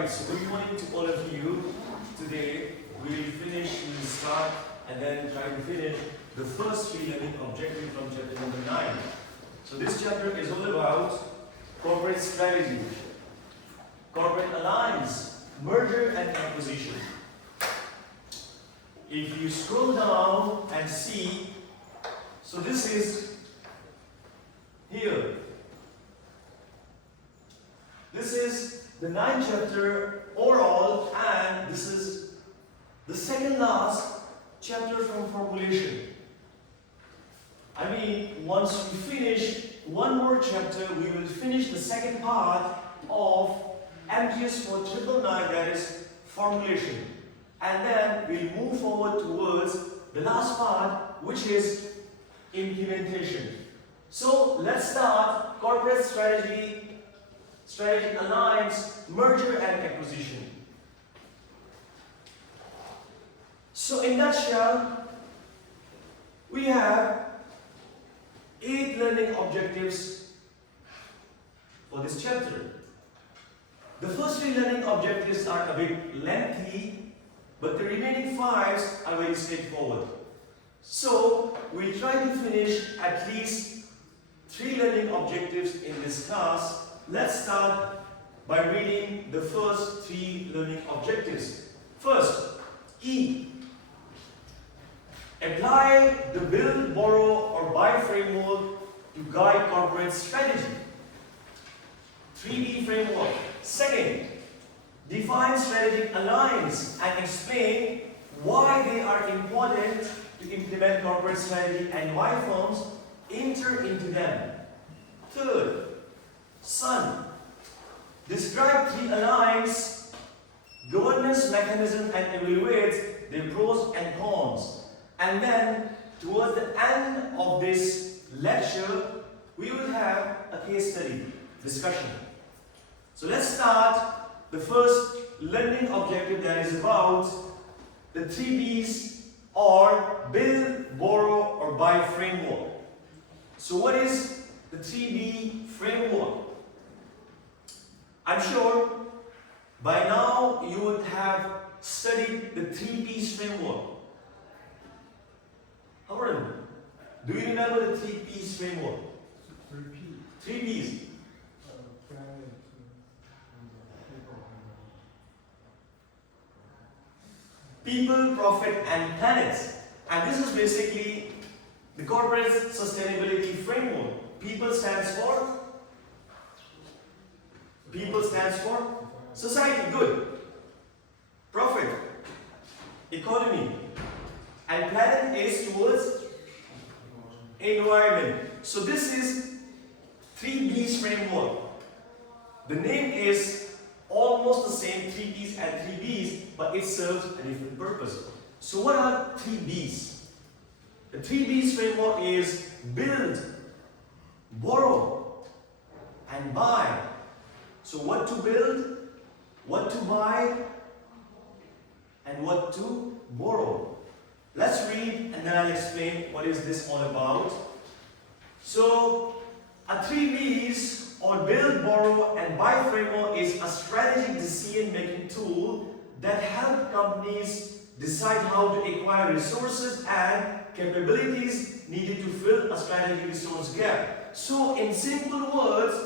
Right, so good morning to all of you. Today we will start and then try to finish the first three learning objectives from chapter number 9. So this chapter is all about corporate strategy, corporate alliance, merger and acquisition. If you scroll down and see, so this is here. This is the 9th chapter overall, and this is the second last chapter from formulation. I mean, once we finish one more chapter, we will finish the second part of MTS 4999, that is formulation. And then we'll move forward towards the last part, which is implementation. So let's start corporate strategy, alliance, merger and acquisition. So in nutshell, we have 8 learning objectives for this chapter. The first 3 learning objectives are a bit lengthy, but the remaining 5 are very straightforward. So we try to finish at least 3 learning objectives in this class. Let's start by reading the first 3 learning objectives. First, E. Apply the build, borrow or buy framework to guide corporate strategy. 3B framework. Second, define strategic alliance and explain why they are important to implement corporate strategy and why firms enter into them. Third, Sun. Describe 3 alliance, governance mechanism and evaluate their pros and cons. And then, towards the end of this lecture, we will have a case study discussion. So let's start the first learning objective, that is about the 3 B's or build, borrow or buy framework. So what is the 3B framework? I'm sure by now you would have studied the 3 P's framework. However, do you remember the 3 P's framework? 3 P's. People, profit and planet. And this is basically the corporate sustainability framework. People stands for society, good. Profit, economy. And planet is towards environment. So this is 3 B's framework. The name is almost the same, 3 P's and 3 B's, but it serves a different purpose. So what are 3 B's? The 3 B's framework is build, borrow, and buy. So what to build, what to buy, and what to borrow. Let's read and then I'll explain what is this all about. So a 3 B's or build, borrow, and buy framework is a strategic decision-making tool that helps companies decide how to acquire resources and capabilities needed to fill a strategic resource gap. So in simple words,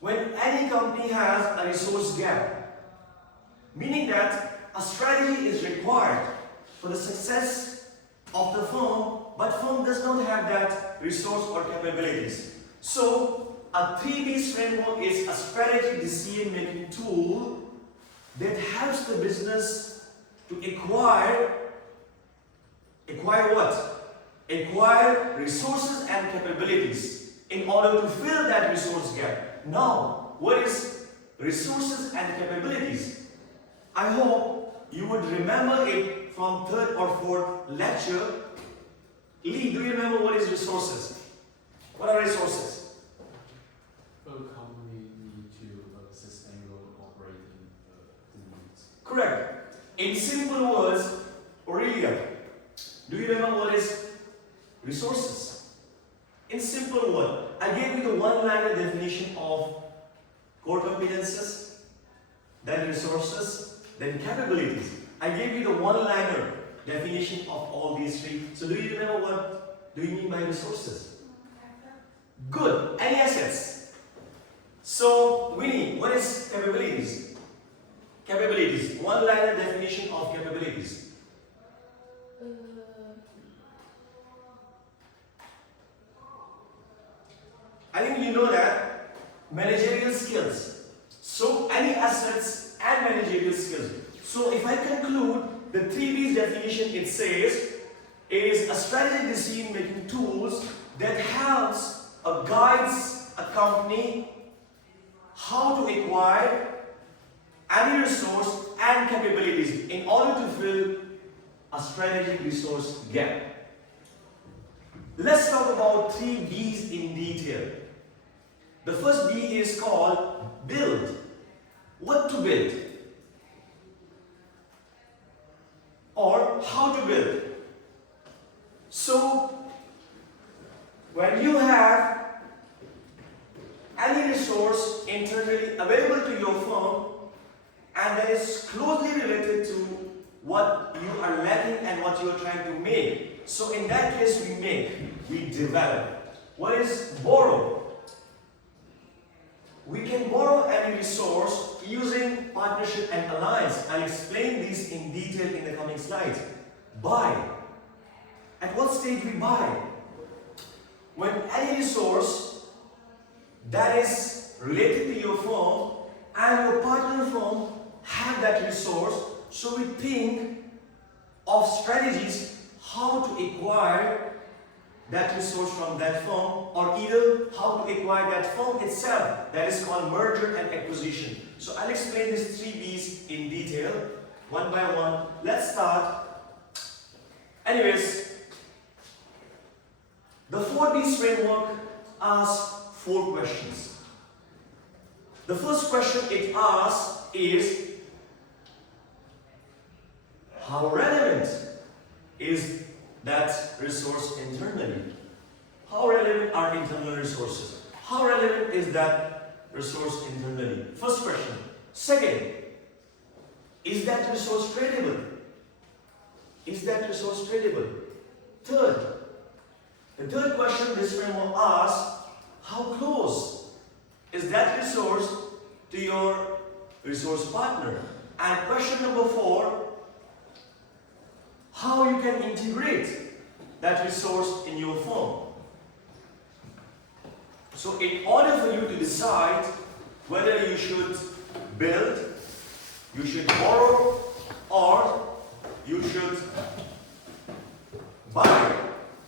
when any company has a resource gap, meaning that a strategy is required for the success of the firm, but firm does not have that resource or capabilities. So a 3 B's framework is a strategic decision-making tool that helps the business to acquire what? Acquire resources and capabilities in order to fill that resource gap. Now, what is resources and capabilities? I hope you would remember it from 3rd or 4th lecture. Lee, do you remember what is resources? What are resources? A company need to sustainable operating needs. Correct. In simple words, Aurelia, do you remember what is resources? In simple words, I gave you the one-liner definition of core competences. then resources, then capabilities. I gave you the one-liner definition of all these three. So do you remember what do you mean by resources? Good. Any assets? So Winnie, what is capabilities? Capabilities. One-liner definition of capabilities. I think you know that managerial skills. So any assets and managerial skills. So if I conclude the 3B's definition, it says it is a strategic decision-making tools that helps or guides a company how to acquire any resource and capabilities in order to fill a strategic resource gap. Let's talk about 3B's in detail. The first B is called build. What to build? Or how to build. So, when you have any resource internally available to your firm and that is closely related to what you are lacking and what you are trying to make. So in that case we develop. What is borrow? We can borrow any resource using partnership and alliance. I'll explain these in detail in the coming slides. Buy. At what stage we buy? When any resource that is related to your firm and your partner firm have that resource, so we think of strategies how to acquire that resource from that firm, or either how to acquire that firm itself. That is called merger and acquisition. So I'll explain these 3B's in detail, one by one. Let's start. Anyways, the 4B's framework asks 4 questions. The first question it asks is, how relevant is that resource internally? How relevant are internal resources? How relevant is that resource internally? First question. Second, is that resource tradable? Is that resource tradable? Third, the third question this framework asks, how close is that resource to your resource partner? And question number 4, how you can integrate that resource in your firm. So in order for you to decide whether you should build, you should borrow, or you should buy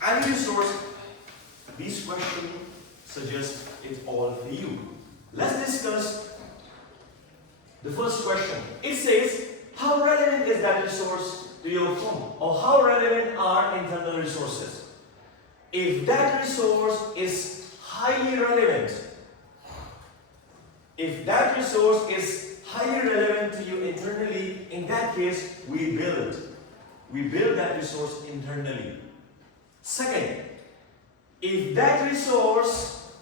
any resource, these questions suggest it all for you. Let's discuss the first question. It says, how relevant is that resource to your firm? Or how relevant are internal resources? If that resource is highly relevant, if that resource is highly relevant to you internally, in that case, we build. We build that resource internally. Second, if that resource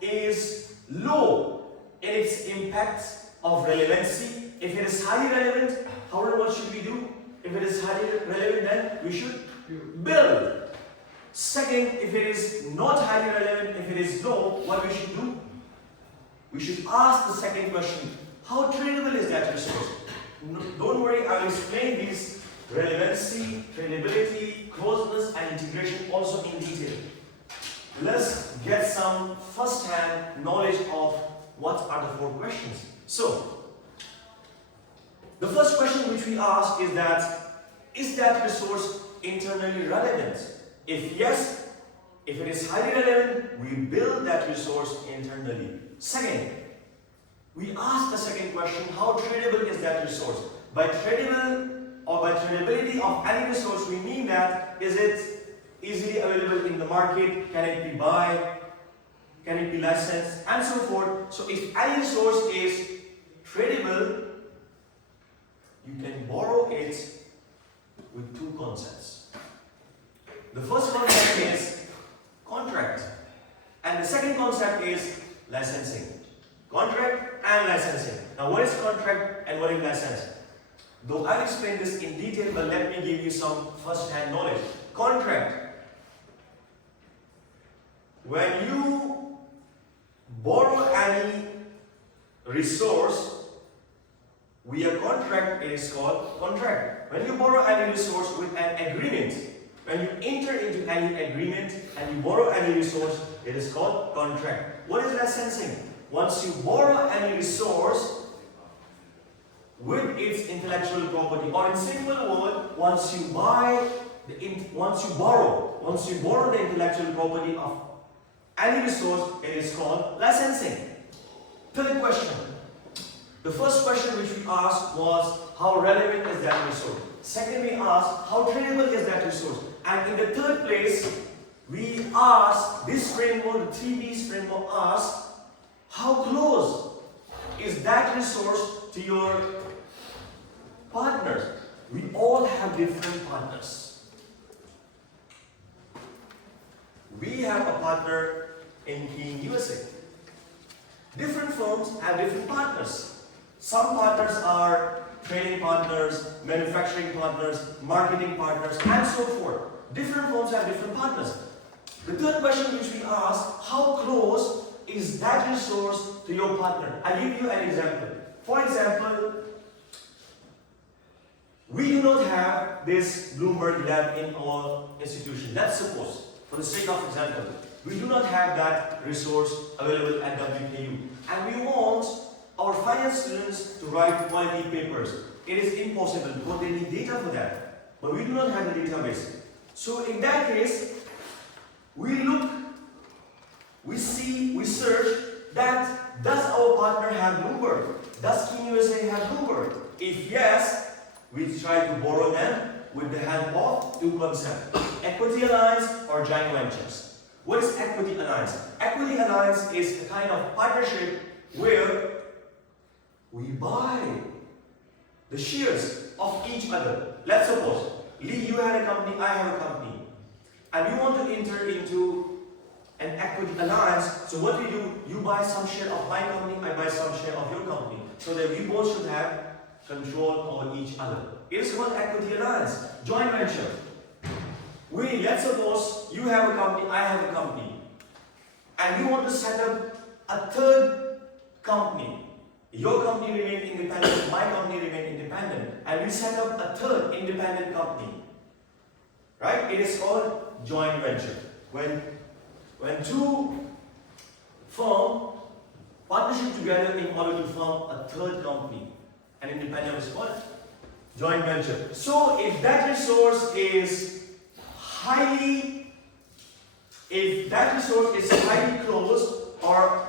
is low in its impact of relevancy, if it is highly relevant, however, what should we do? If it is highly relevant, then we should build. Second, if it is not highly relevant, if it is low, what we should do? We should ask the second question, how tradable is that resource? No, don't worry, I will explain these relevancy, tradability, closeness and integration also in detail. Let's get some first-hand knowledge of what are the 4 questions. So, the first question which we ask is that resource internally relevant? If yes, if it is highly relevant, we build that resource internally. Second, we ask the second question, how tradable is that resource? By tradable or by tradability of any resource, we mean that is it easily available in the market, can it be bought, can it be licensed, and so forth. So if any resource is tradable, you can borrow it with 2 concepts. The first concept is contract, and the second concept is licensing. Contract and licensing. Now what is contract and what is license? Though I'll explain this in detail, but let me give you some first-hand knowledge. Contract. When you borrow any resource via contract, it is called contract. When you borrow any resource with an agreement, when you enter into any agreement and you borrow any resource, it is called contract. What is licensing? Once you borrow any resource with its intellectual property, or in simple word, once you borrow the intellectual property of any resource, it is called licensing. Third question. The first question which we asked was how relevant is that resource? Second, we asked how tradable is that resource? And in the third place, we asked this framework, the 3Ds framework asks how close is that resource to your partners. We all have different partners. We have a partner in King USA. Different firms have different partners. Some partners are trading partners, manufacturing partners, marketing partners, and so forth. Different firms have different partners. The third question which we ask, how close is that resource to your partner? I'll give you an example. For example, we do not have this Bloomberg lab in our institution. Let's suppose, for the sake of example, we do not have that resource available at WKU. And we want our finance students to write quality papers. It is impossible because they need data for that. But we do not have the database. So in that case, we look, we see, we search that does our partner have Bloomberg? Does King USA have Bloomberg? If yes, we try to borrow them with the help of two concepts: equity alliance or joint ventures. What is equity alliance? Equity alliance is a kind of partnership where we buy the shares of each other. Let's suppose, Lee, you had a company, I have a company, and we want to enter into an equity alliance. So what we do, you buy some share of my company, I buy some share of your company, so that we both should have control over each other. It is called equity alliance. Joint venture. Let's suppose you have a company, I have a company, and we want to set up a third company. Your company remain independent, my company remain independent, and we set up a third independent company. Right? It is called joint venture. When two firms partnership together in order to form a third company, an independent is called joint venture. So if that resource is highly close, or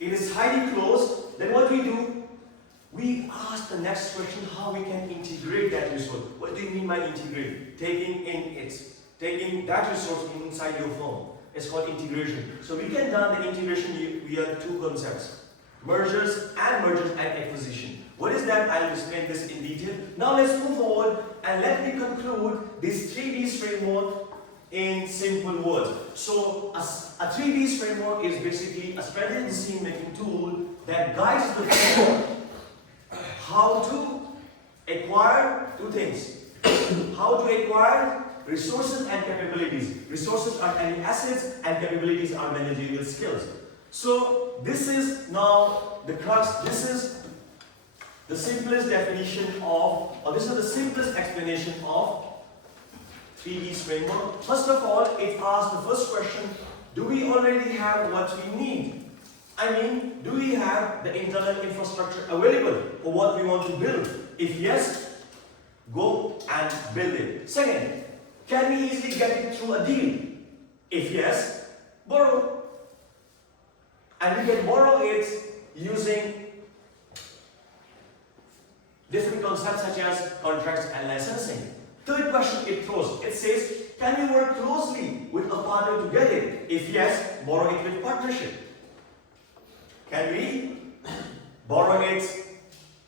it is highly close, then what we do? We ask the next question, how we can integrate that resource. What do you mean by integrate? Taking that resource inside your firm. It's called integration. So we can do the integration via two concepts: mergers and acquisition. What is that? I'll explain this in detail. Now let's move forward and let me conclude this 3Ds framework in simple words. So a 3Ds framework is basically a strategic decision making tool that guides the firm how to acquire two things. How to acquire resources and capabilities. Resources are any assets and capabilities are managerial skills. So this is now the crux. This is the simplest definition of, or this is the simplest explanation of 3Ds framework. First of all, it asks the first question: do we already have what we need? I mean, do we have the internal infrastructure available for what we want to build? If yes, go and build it. Second, can we easily get it through a deal? If yes, borrow. And we can borrow it using different concepts such as contracts and licensing. Third question it throws. It says, can we work closely with a partner to get it? If yes, borrow it with partnership. Can we borrow it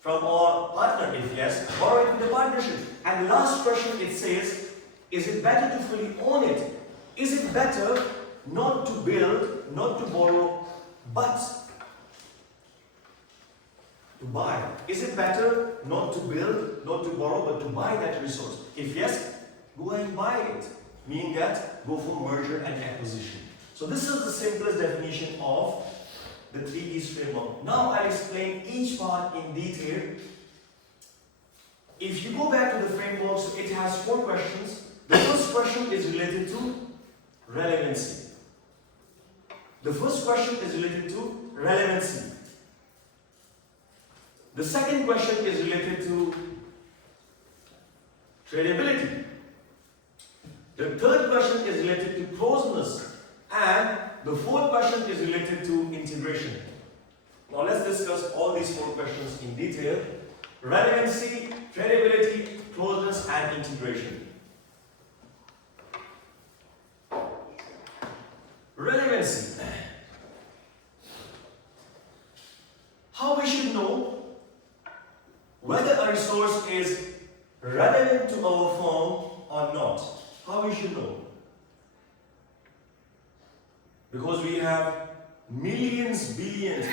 from our partner? If yes, borrow it with the partnership. And the last question it says, is it better to fully own it? Is it better not to build, not to borrow, but To buy. Is it better not to build, not to borrow, but to buy that resource? If yes, go and buy it. Meaning that, go for merger and acquisition. So this is the simplest definition of the 3Ds framework. Now I'll explain each part in detail. If you go back to the framework, so it has 4 questions. The first question is related to relevancy. The first question is related to relevancy. The second question is related to tradability. The third question is related to closeness. And the fourth question is related to integration. Now let's discuss all these 4 questions in detail. Relevancy, tradability, closeness and integration. Relevancy. How we should know whether a resource is relevant to our firm or not. How we should know? Because we have millions, billions,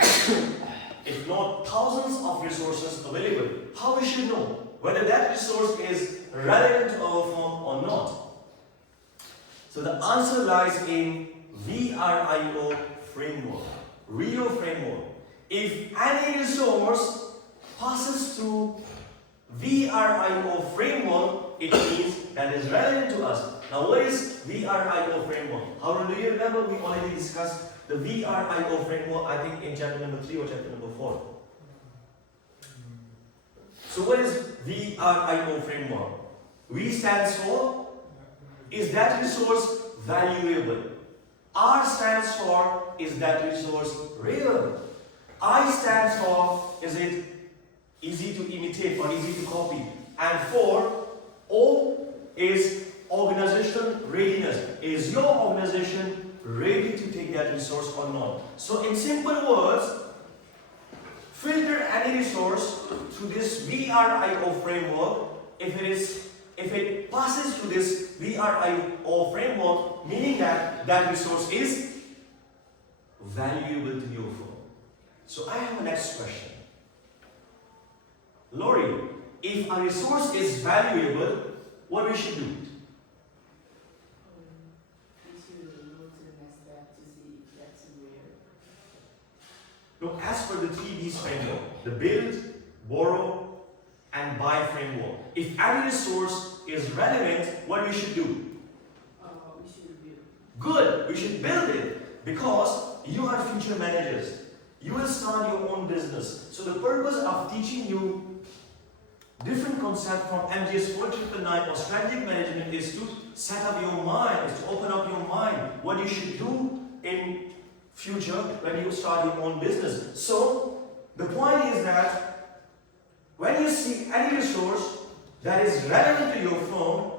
if not thousands of resources available. How we should know whether that resource is relevant to our firm or not? So the answer lies in VRIO framework. RIO framework. If any resource passes through VRIO framework, it means that is relevant to us. Now what is VRIO framework? How do you remember? We already discussed the VRIO framework, I think in chapter number 3 or chapter number 4. So what is VRIO framework? V stands for, is that resource valuable? R stands for, is that resource rare? I stands for, is it easy to imitate or easy to copy? And 4, O is organizational readiness. Is your organization ready to take that resource or not? So in simple words, filter any resource through this VRIO framework. If it passes through this VRIO framework, meaning that that resource is valuable to your firm. So I have a next question. Lori, if a resource is valuable, what we should do? We should go to the next step to see if that's rare. No, as per the 3Ds framework, the build, borrow, and buy framework. If any resource is relevant, what we should do? We should build. Good, we should build it because you are future managers. You will start your own business. So the purpose of teaching you different concepts from MGS 4999 or strategic management is to set up your mind, is to open up your mind what you should do in future when you start your own business. So the point is that when you see any resource that is relevant to your firm,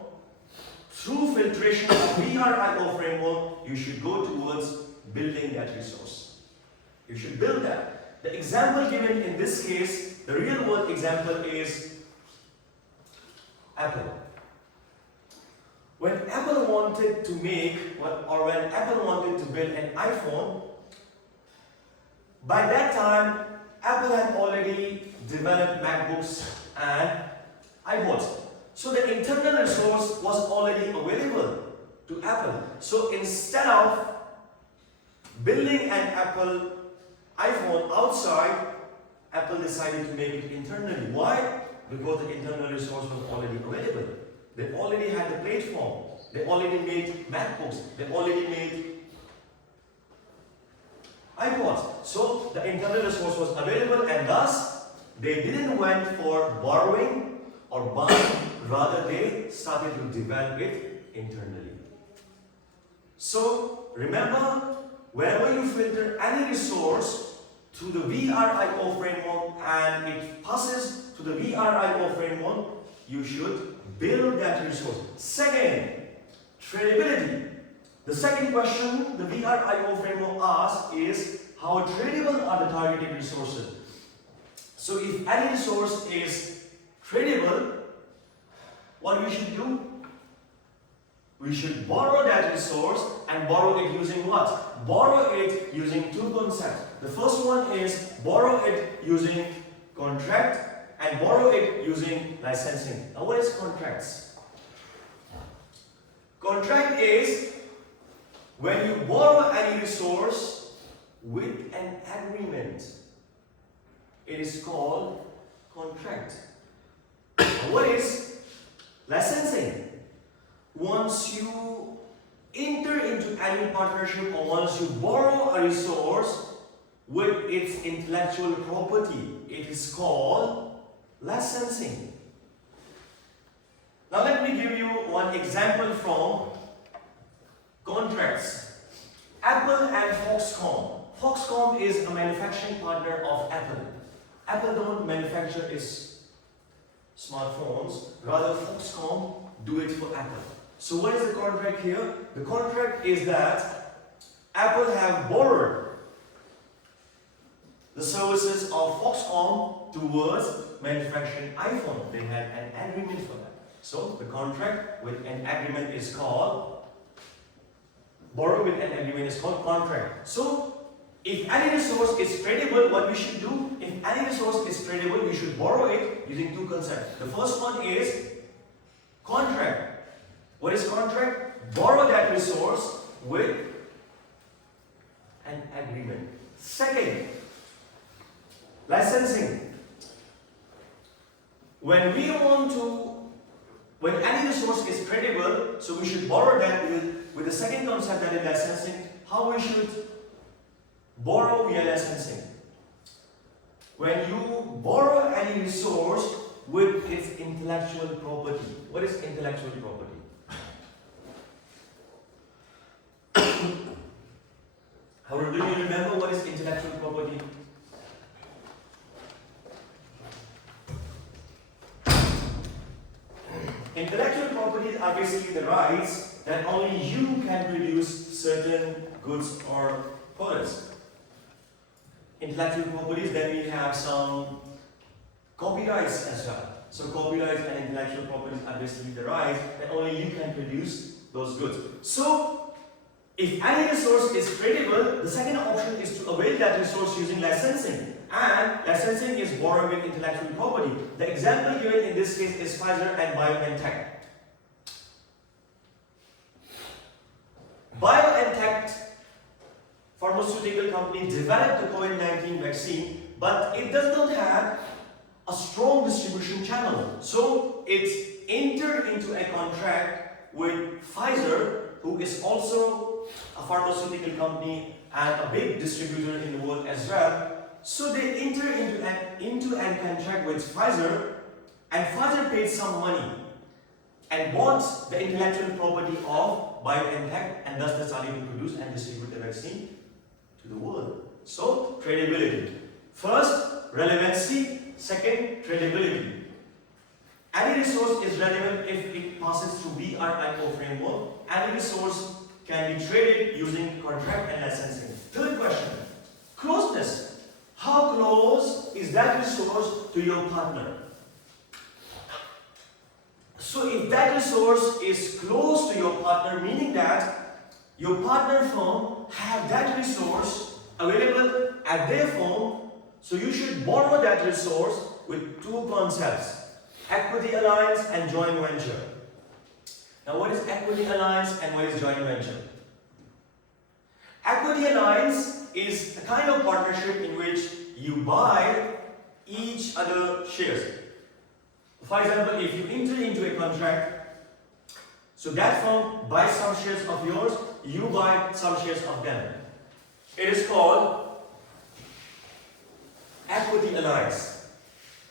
through filtration of VRIO framework, you should go towards building that resource. You should build that. The example given in this case, the real world example is Apple. When Apple wanted to make, when Apple wanted to build an iPhone, by that time, Apple had already developed MacBooks and iPods. So the internal resource was already available to Apple. So instead of building an Apple iPhone outside, Apple decided to make it internally. Why? Because the internal resource was already available. They already had the platform. They already made MacBooks. They already made iPods. So the internal resource was available, and thus they didn't went for borrowing or buying, rather they started to develop it internally. So remember, whenever you filter any resource through the VRIO framework and it passes to the VRIO framework, you should build that resource. Second, tradability. The second question the VRIO framework asks is, how tradable are the targeted resources? So if any resource is tradable, what we should do? We should borrow that resource and borrow it using what? Borrow it using 2 concepts. The first one is borrow it using contract and borrow it using licensing. Now what is contracts? Contract is when you borrow any resource with an agreement. It is called contract. Now what is licensing? Once you enter into any partnership or once you borrow a resource with its intellectual property, it is called licensing. Now let me give you one example from contracts. Apple and Foxconn. Foxconn is a manufacturing partner of Apple. Apple don't manufacture its smartphones, rather Foxconn do it for Apple. So what is the contract here? The contract is that Apple have borrowed the services of Foxconn towards manufacturing iPhone. They had an agreement for that. So the contract with an agreement is called, borrow with an agreement is called contract. So if any resource is tradable, what we should do? If any resource is tradable, we should borrow it using two concepts. The first one is contract. What is contract? Borrow that resource with an agreement. Second, licensing. When any resource is tradable, so we should borrow that with the second concept, that is licensing. How we should borrow via licensing? When you borrow any resource with its intellectual property. What is intellectual property? How do you remember what is intellectual property? Intellectual properties are basically the rights that only you can produce certain goods or products. Intellectual properties, then we have some copyrights as well. So copyrights and intellectual properties are basically the rights that only you can produce those goods. So if any resource is tradable, the second option is to avail that resource using licensing. And licensing is borrowing intellectual property. The example given in this case is Pfizer and BioNTech. BioNTech pharmaceutical company developed the COVID-19 vaccine, but it does not have a strong distribution channel. So it entered into a contract with Pfizer, who is also a pharmaceutical company and a big distributor in the world as well. So they enter into a contract with Pfizer, and Pfizer paid some money and bought the intellectual property of BioNTech, and thus they started to produce and distribute the vaccine to the world. So tradability. First, relevancy. Second, tradability. Any resource is relevant if it passes through BRIO framework. Any resource can be traded using contract and licensing. Third question, closeness. How close is that resource to your partner? So if that resource is close to your partner, meaning that your partner firm have that resource available at their firm, so you should borrow that resource with two concepts, equity alliance and joint venture. Now what is equity alliance and what is joint venture? Equity alliance is a kind of partnership in which you buy each other shares. For example, if you enter into a contract, so that firm buys some shares of yours, you buy some shares of them. It is called equity alliance.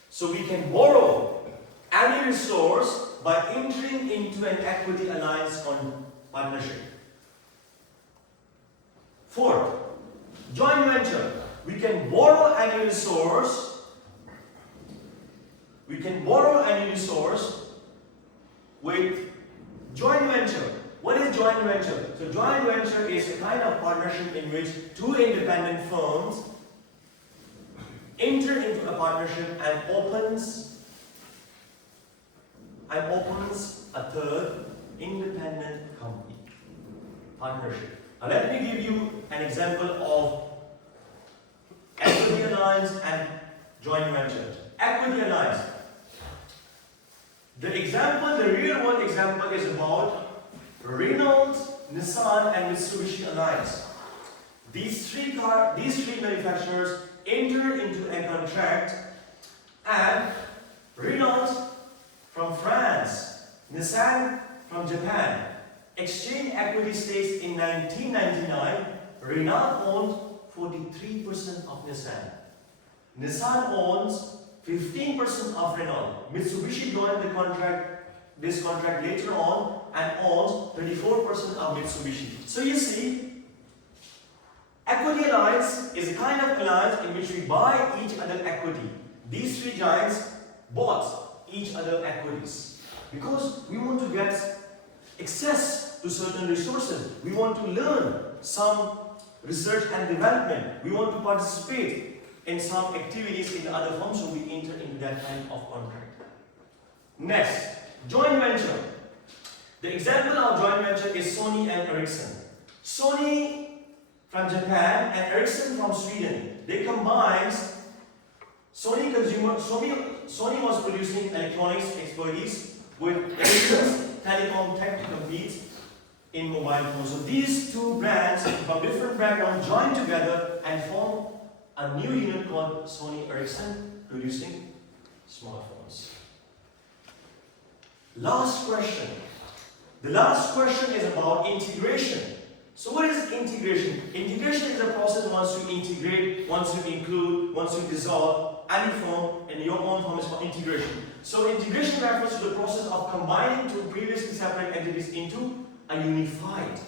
So we can borrow any resource by entering into an equity alliance on partnership. Fourth, joint venture. We can borrow any resource. We can borrow any resource with joint venture. What is joint venture? So joint venture is a kind of partnership in which two independent firms enter into a partnership and opens a third independent company. Partnership. Now let me give you an example of equity alliance and joint venture. Equity alliance. The example, the real world example is about Renault, Nissan and Mitsubishi Alliance. These three manufacturers entered into a contract, and Renault from France, Nissan from Japan exchanged equity stakes in 1999. Renault owned 43% of Nissan. Nissan owns 15% of Renault. Mitsubishi joined this contract later on and owns 34% of Mitsubishi. So you see, equity alliance is a kind of alliance in which we buy each other equity. These three giants bought each other equities because we want to get access to certain resources. We want to learn some research and development. We want to participate in some activities in the other firms, so we enter into that kind of contract. Next, joint venture. The example of joint venture is Sony and Ericsson. Sony from Japan and Ericsson from Sweden. They combined Sony was producing electronics expertise with Ericsson's telecom tech to compete in mobile phones. So these two brands from different backgrounds joined together and formed a new unit called Sony Ericsson, producing smartphones. Last question. The last question is about integration. So what is integration? Integration is a process once you integrate, once you include, once you dissolve any form in your own form is called integration. So integration refers to the process of combining two previously separate entities into a unified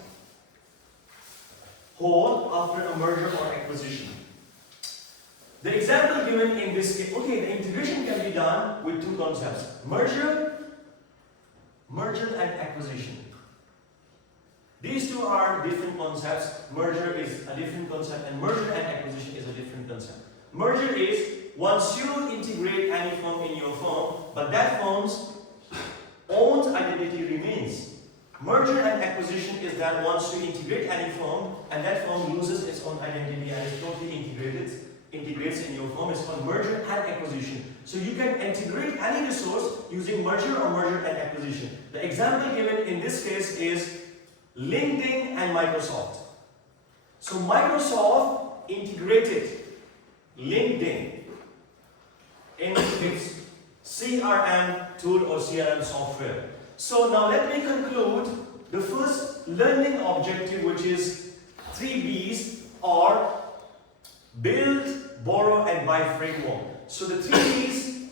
whole after a merger or acquisition. The example given in this case, okay, the integration can be done with two concepts: merger and acquisition. These two are different concepts. Merger is a different concept, and merger and acquisition is a different concept. Merger is once you integrate any firm in your firm, but that firm's own identity remains. Merger and acquisition is that once you integrate any firm, and that firm loses its own identity and is totally integrates in your firm, it's called merger and acquisition. So you can integrate any resource using merger or merger and acquisition. The example given in this case is LinkedIn and Microsoft. So Microsoft integrated LinkedIn in its CRM tool or CRM software. So now let me conclude the first learning objective, which is 3 B's, or build, borrow and buy framework. So the 3 B's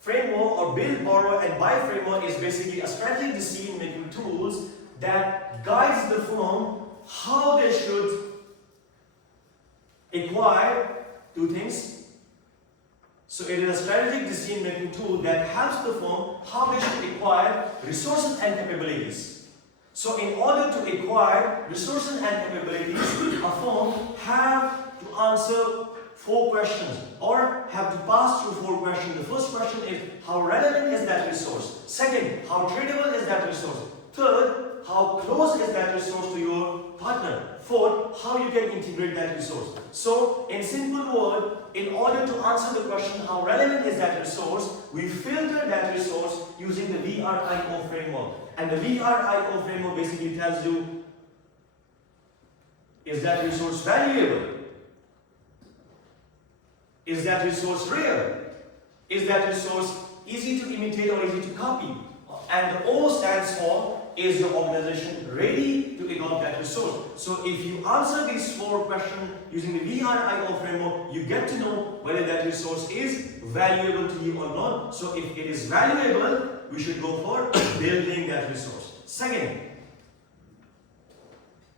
framework or build, borrow and buy framework is basically a strategic decision-making tools that guides the firm how they should acquire two things. So it is a strategic decision-making tool that helps the firm how they should acquire resources and capabilities. So in order to acquire resources and capabilities, a firm have to answer 4 questions or have to pass through 4 questions. The first question is, how relevant is that resource? Second, how tradable is that resource? Third, how close is that resource to your partner? Fourth, how you can integrate that resource. So, in simple words, in order to answer the question, how relevant is that resource, we filter that resource using the VRIO framework. And the VRIO framework basically tells you, is that resource valuable? Is that resource rare? Is that resource easy to imitate or easy to copy? And the O stands for, is your organization ready to adopt that resource? So if you answer these 4 questions using the VRIO framework, you get to know whether that resource is valuable to you or not. So if it is valuable, we should go for building that resource. Second,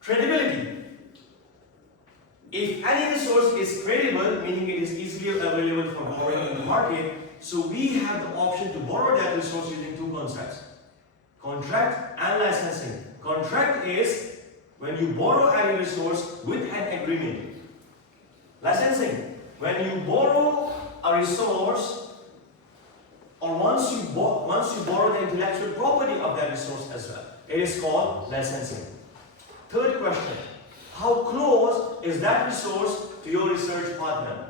credibility. If any resource is credible, meaning it is easily available for borrowing in the market, so we have the option to borrow that resource using 2 concepts: contract and licensing. Contract is when you borrow any resource with an agreement. Licensing, when you borrow a resource or once you borrow the intellectual property of that resource as well. It is called licensing. Third question, how close is that resource to your research partner?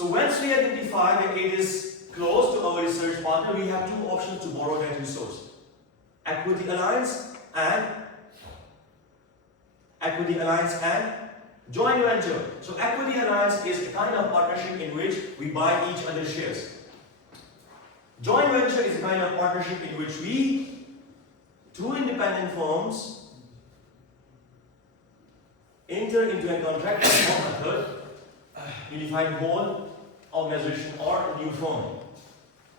So once we identify that it is close to our research partner, we have two options to borrow that resource. Equity alliance and joint venture. So equity alliance is a kind of partnership in which we buy each other's shares. Joint venture is a kind of partnership in which we, two independent firms, enter into a contract to form a third unified whole organization or a new firm.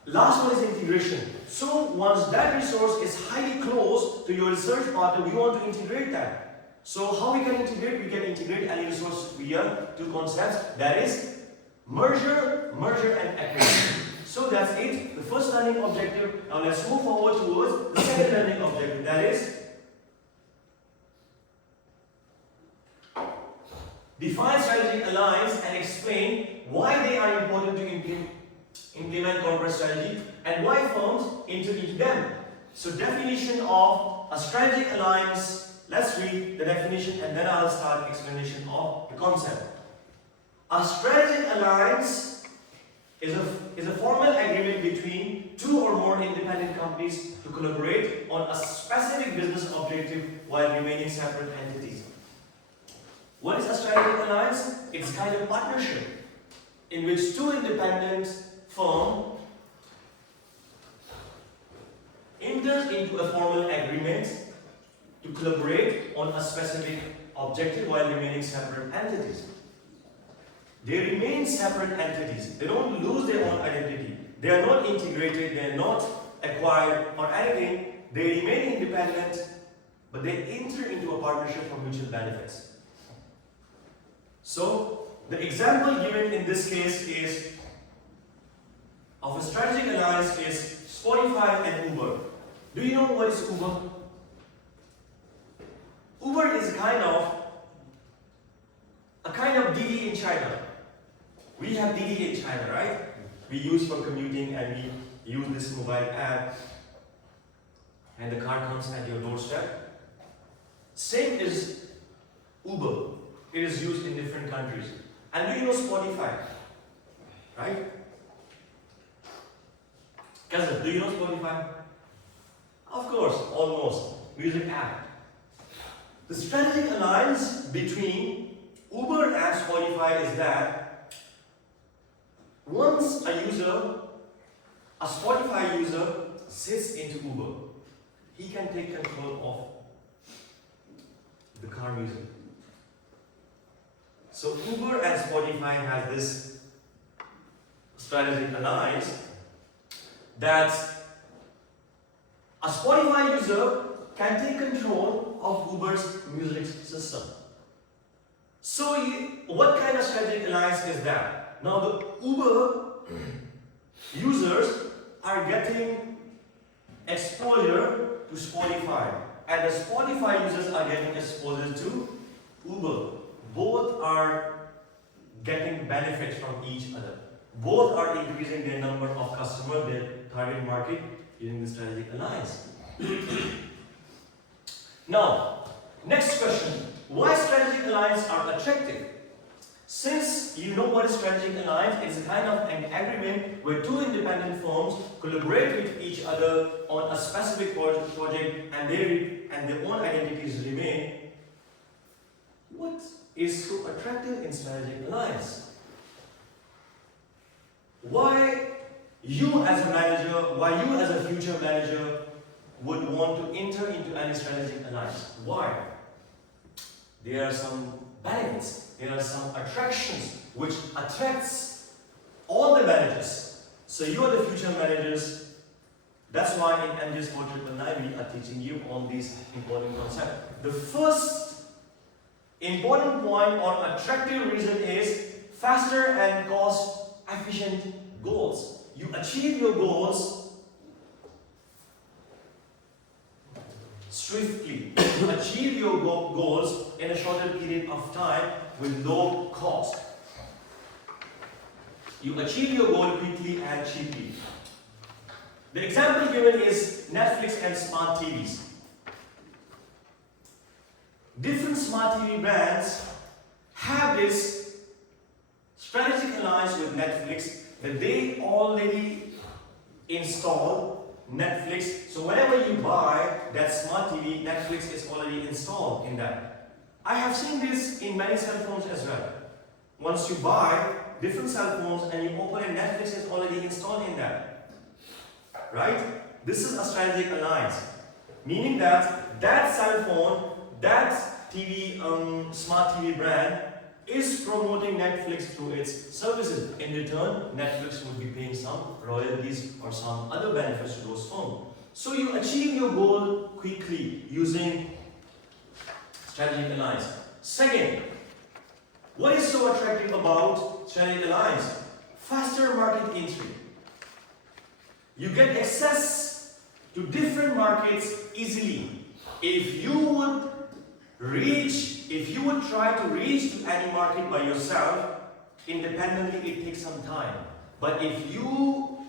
Last one is integration. So once that resource is highly close to your research partner, we want to integrate that. So how we can integrate? We can integrate any resource via two concepts, that is merger and acquisition. So that's it, the first learning objective. Now let's move forward towards the second learning objective, that is define strategic alliance and explain why they are important to implement corporate strategy and why firms enter into them. So definition of a strategic alliance, let's read the definition and then I'll start explanation of the concept. A strategic alliance is a formal agreement between two or more independent companies to collaborate on a specific business objective while remaining separate entities. What is a strategic alliance? It's a kind of partnership in which two independent firms enter into a formal agreement to collaborate on a specific objective while remaining separate entities. They remain separate entities. They don't lose their own identity. They are not integrated, they are not acquired or anything. They remain independent, but they enter into a partnership for mutual benefits. So, the example given in this case is of a strategic alliance is Spotify and Uber. Do you know what is Uber? Uber is a kind of Didi in China. We have Didi in China, right? We use for commuting and we use this mobile app and the car comes at your doorstep. Same is Uber. It is used in different countries. And do you know Spotify? Right? Cousin, do you know Spotify? Of course, almost. Music app. The strategic alliance between Uber and Spotify is that once a Spotify user sits into Uber, he can take control of the car music. So Uber and Spotify has this strategic alliance that a Spotify user can take control of Uber's music system. So what kind of strategic alliance is that? Now the Uber users are getting exposure to Spotify and the Spotify users are getting exposure to Uber. Both are getting benefits from each other. Both are increasing their number of customers, their target market using the strategic alliance. Now, next question. Why strategic alliances are attractive? Since you know what is strategic alliance, it's a kind of an agreement where two independent firms collaborate with each other on a specific project and their own identities remain. What is so attractive in strategic alliance? Why you as a manager, why you as a future manager would want to enter into any strategic alliance? Why? There are some benefits, there are some attractions which attracts all the managers. So you are the future managers. That's why in MGS 499 we are teaching you on these important concepts. The first important point or attractive reason is faster and cost efficient goals. You achieve your goals swiftly. You achieve your goals in a shorter period of time with low cost. You achieve your goal quickly and cheaply. The example given is Netflix and smart TVs. Different smart TV brands have this strategic alliance with Netflix that they already install Netflix. So whenever you buy that smart TV, Netflix is already installed in that. I have seen this in many cell phones as well. Once you buy different cell phones and you open it, Netflix is already installed in that. Right? This is a strategic alliance. Meaning that that cell phone, that TV, smart TV brand is promoting Netflix through its services. In return, Netflix would be paying some royalties or some other benefits to those phones. So you achieve your goal quickly using strategic alliance. Second, what is so attractive about strategic alliance? Faster market entry. You get access to different markets easily. If you would try to reach to any market by yourself, independently it takes some time. But if you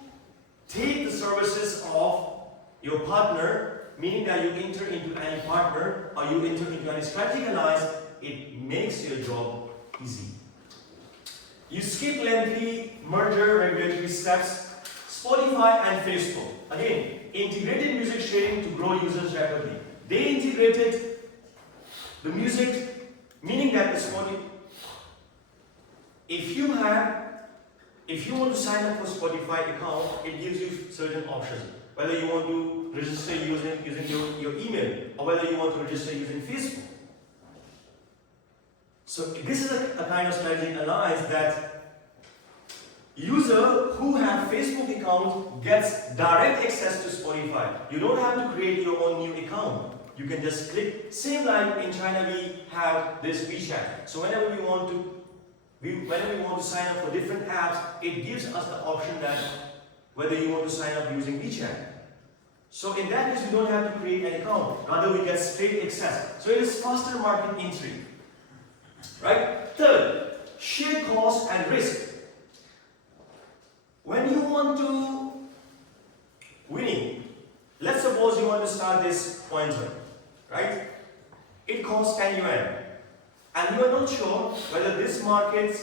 take the services of your partner, meaning that you enter into any partner or you enter into any strategic alliance, it makes your job easy. You skip lengthy merger regulatory steps. Spotify and Facebook, again, integrated music sharing to grow users rapidly. They integrated the music, meaning that the Spotify, if you want to sign up for Spotify account, it gives you certain options. Whether you want to register using your email or whether you want to register using Facebook. So this is a kind of strategic alliance that user who have Facebook account gets direct access to Spotify. You don't have to create your own new account. You can just click. Same like in China we have this WeChat. So whenever we want to sign up for different apps, it gives us the option that whether you want to sign up using WeChat. So in that case, you don't have to create an account. Rather, we get straight access. So it is faster market entry. Right? Third, share cost and risk. When you want to winning, let's suppose you want to start this pointer, right? It costs 10 yuan. And you are not sure whether this market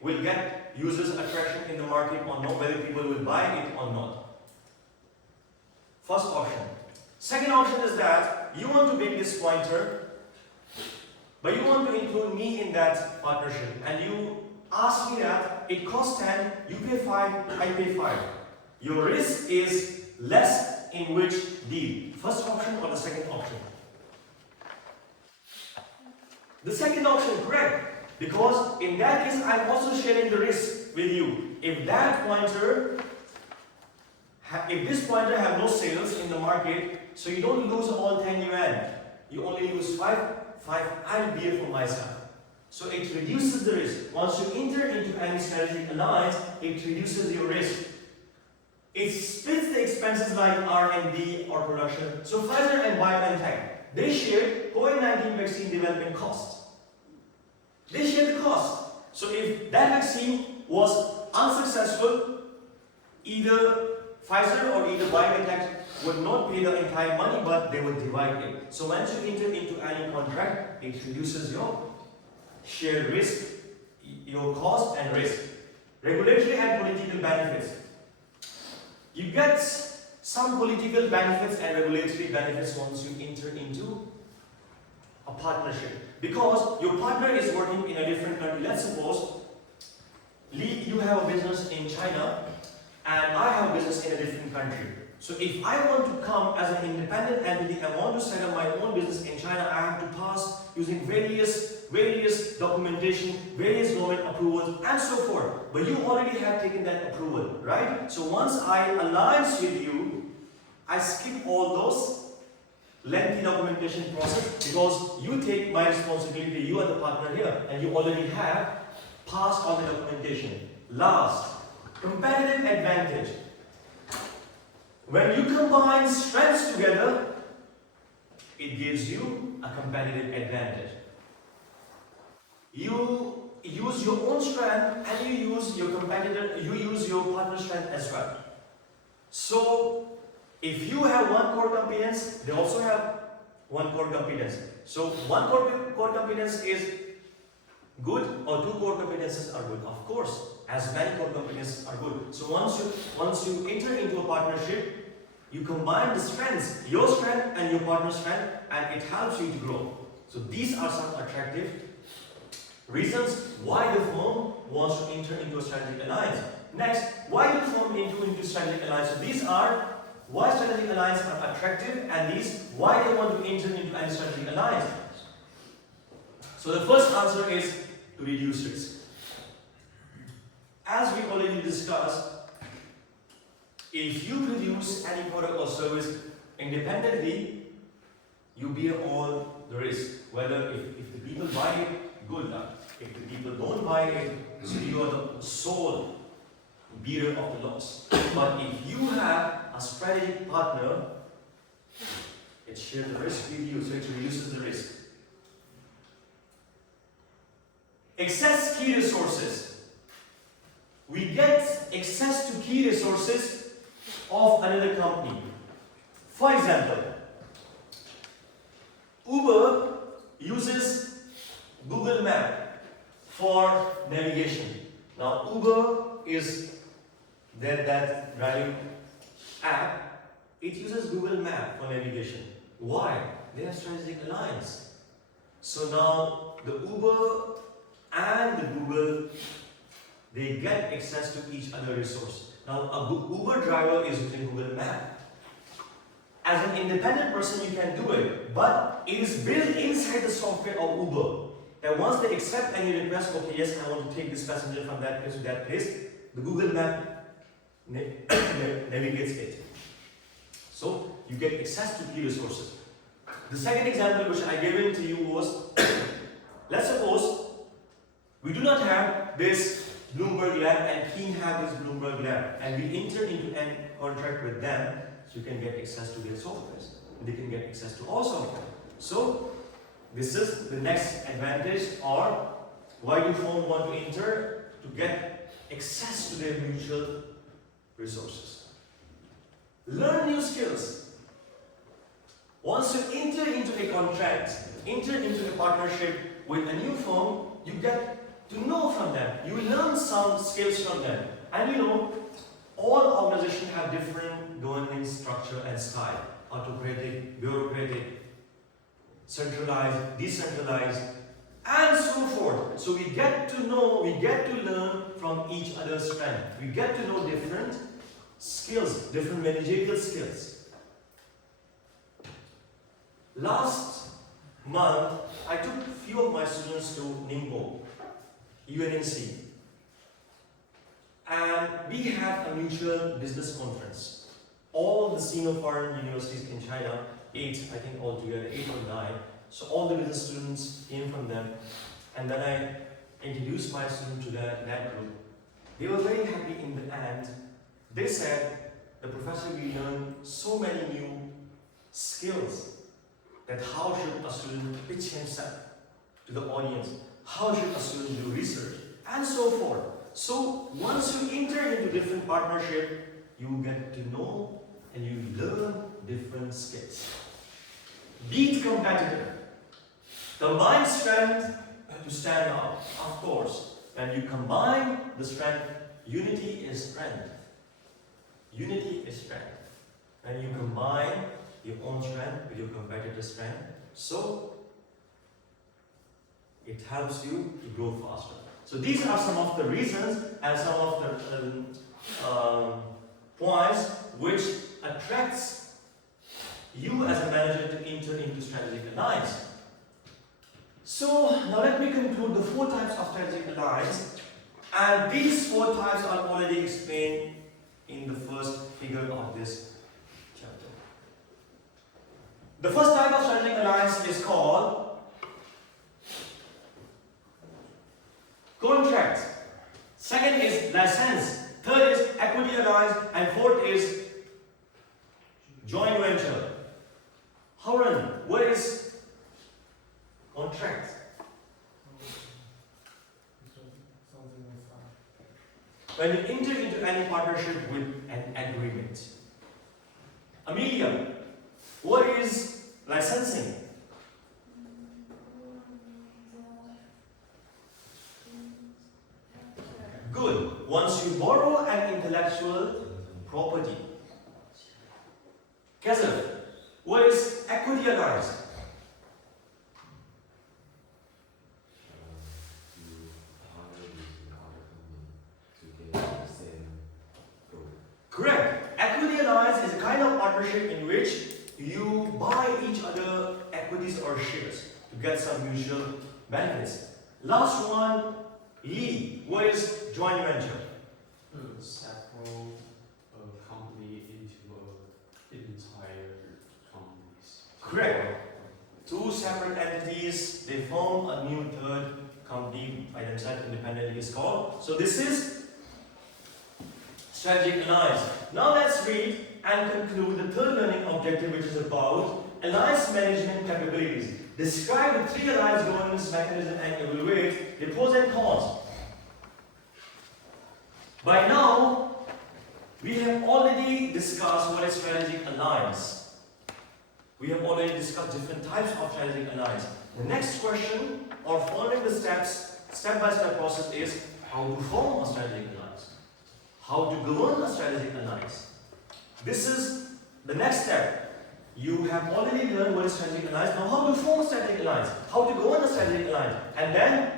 will get users attraction in the market or not, whether people will buy it or not. First option. Second option is that you want to make this pointer, but you want to include me in that partnership, and you ask me that it costs 10, you pay 5, I pay 5. Your risk is less in which deal? First option or the second option? The second option, correct. Because in that case, I'm also sharing the risk with you. If that pointer, if this pointer have no sales in the market, so you don't lose all 10 yuan, you only lose 5, I'll bear for myself. So it reduces the risk. Once you enter into any strategic alliance, it reduces your risk. It splits the expenses like R&D or production. So Pfizer and BioNTech, they share COVID-19 vaccine development costs. They share the cost. So if that vaccine was unsuccessful, either Pfizer or either BioNTech would not pay the entire money, but they would divide it. So once you enter into any contract, it reduces your share risk, your cost and risk. Regulatory and political benefits. You get some political benefits and regulatory benefits once you enter into a partnership. Because your partner is working in a different country. Let's suppose, Lee, you have a business in China and I have a business in a different country. So if I want to come as an independent entity and want to set up my own business in China, I have to pass using various documentation, various government approvals and so forth. But you already have taken that approval, right? So once I alliance with you, I skip all those lengthy documentation process because you take my responsibility, you are the partner here and you already have passed all the documentation. Last, competitive advantage. When you combine strengths together, it gives you a competitive advantage. You use your own strength and you use your partner's strength as well. So if you have one core competence, they also have one core competence. So one core competence is Good or 2 core competences are good? Of course, as many core competences are good. So once you enter into a partnership, you combine the strengths, your strength and your partner's strength, and it helps you to grow. So these are some attractive reasons why the firm wants to enter into a strategic alliance. Next, why do firm enter into strategic alliance? So these are why strategic alliance are attractive, and these why they want to enter into any strategic alliance. So the first answer is to reduce risk. As we already discussed, if you produce any product or service independently, you bear all the risk. Whether if the people buy it, good luck. If the people don't buy it, so you are the sole bearer of the loss. But if you have a strategic partner, it shares the risk with you, so it reduces the risk. Access key resources. We get access to key resources of another company. For example, Uber uses Google Map for navigation. Now Uber is that driving app. It uses Google Map for navigation. Why? They have strategic alliance. So now the Uber and the Google, they get access to each other resource. Now a Uber driver is using Google Map. As an independent person, you can do it, but it is built inside the software of Uber. That once they accept any request, okay, yes, I want to take this passenger from that place to that place, the Google Map navigates it. So you get access to key resources. The second example which I gave it to you was, let's suppose we do not have this Bloomberg Lab and Keen have this Bloomberg Lab, and we enter into a contract with them, so you can get access to their softwares. They can get access to our software. So this is the next advantage, or why do firms want to enter? To get access to their mutual resources. Learn new skills. Once you enter into a contract, enter into a partnership with a new firm, you get to know from them. You learn some skills from them. And you know, all organizations have different governance structure and style. Autocratic, bureaucratic, centralized, decentralized, and so forth. So we get to know, we get to learn from each other's strength. We get to know different skills, different managerial skills. Last month, I took a few of my students to Ningbo, UNNC, and we had a mutual business conference. All the Sino-foreign universities in China, 8, I think altogether, 8 or 9. So all the business students came from them, and then I introduced my students to that group. They were very happy in the end. They said, the professor, we learned so many new skills, that how should a student pitch himself to the audience, how should a student do research, and so forth. So once you enter into different partnership, you get to know and you learn different skills. Beat competitor. Combine strength to stand out. Of course, when you combine the strength, unity is strength. Unity is strength. When you combine your own strength with your competitor's strength, so it helps you to grow faster. So these are some of the reasons and some of the points which attracts you as a manager to enter into strategic alliance. So now let me conclude the 4 types of strategic alliance, and these 4 types are already explained in the first figure of this chapter. The first type of strategic alliance is called contract. Second is license. Third is equity alliance, and fourth is joint venture. Howard, what is contract? When you enter into any partnership with an agreement. Amelia, what is licensing? once you borrow an intellectual property. Kazif, what is equity alliance? You partner with other company to get the same goal. Correct. Equity alliance is a kind of partnership in which you buy each other equities or shares to get some mutual benefits. Last one, Lee, what is joint venture? Several company into entire companies. Correct. Two separate entities, they form a new third company by themselves independently is called. So this is strategic alliance. Now let's read and conclude the third learning objective, which is about alliance management capabilities. Describe the three alliance governance mechanisms and evaluate the pros and cons. By now, we have already discussed what is strategic alliance. We have already discussed different types of strategic alliance. The next question, or following the steps, step-by-step process is how to form a strategic alliance. How to govern a strategic alliance. This is the next step. You have already learned what is strategic alliance. Now how to form a strategic alliance. How to govern a strategic alliance. And then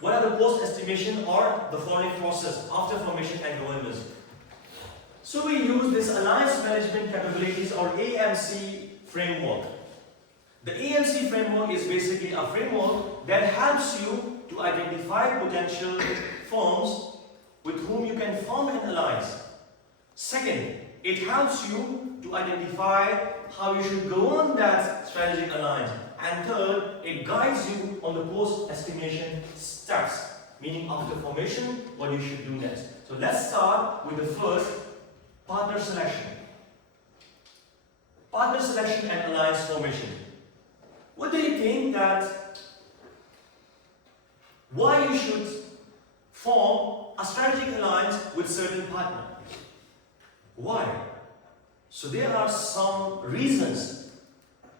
what are the post-estimation or the following process after formation and governance. So we use this alliance management capabilities or AMC framework. The AMC framework is basically a framework that helps you to identify potential firms with whom you can form an alliance. Second, it helps you to identify how you should govern that strategic alliance. And third, it guides you on the post-estimation steps, meaning after formation, what you should do next. So let's start with the first, partner selection. Partner selection and alliance formation. What do you think that why you should form a strategic alliance with certain partner? Why? So there are some reasons,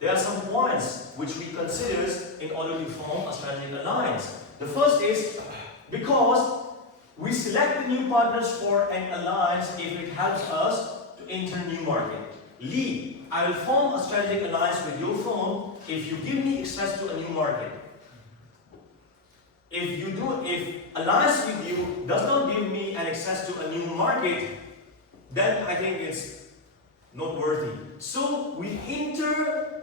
there are some points which we consider in order to form a strategic alliance. The first is because we select the new partners for an alliance if it helps us to enter new market. Lee, I will form a strategic alliance with your firm if you give me access to a new market. If alliance with you does not give me an access to a new market, then I think it's not worthy. So we enter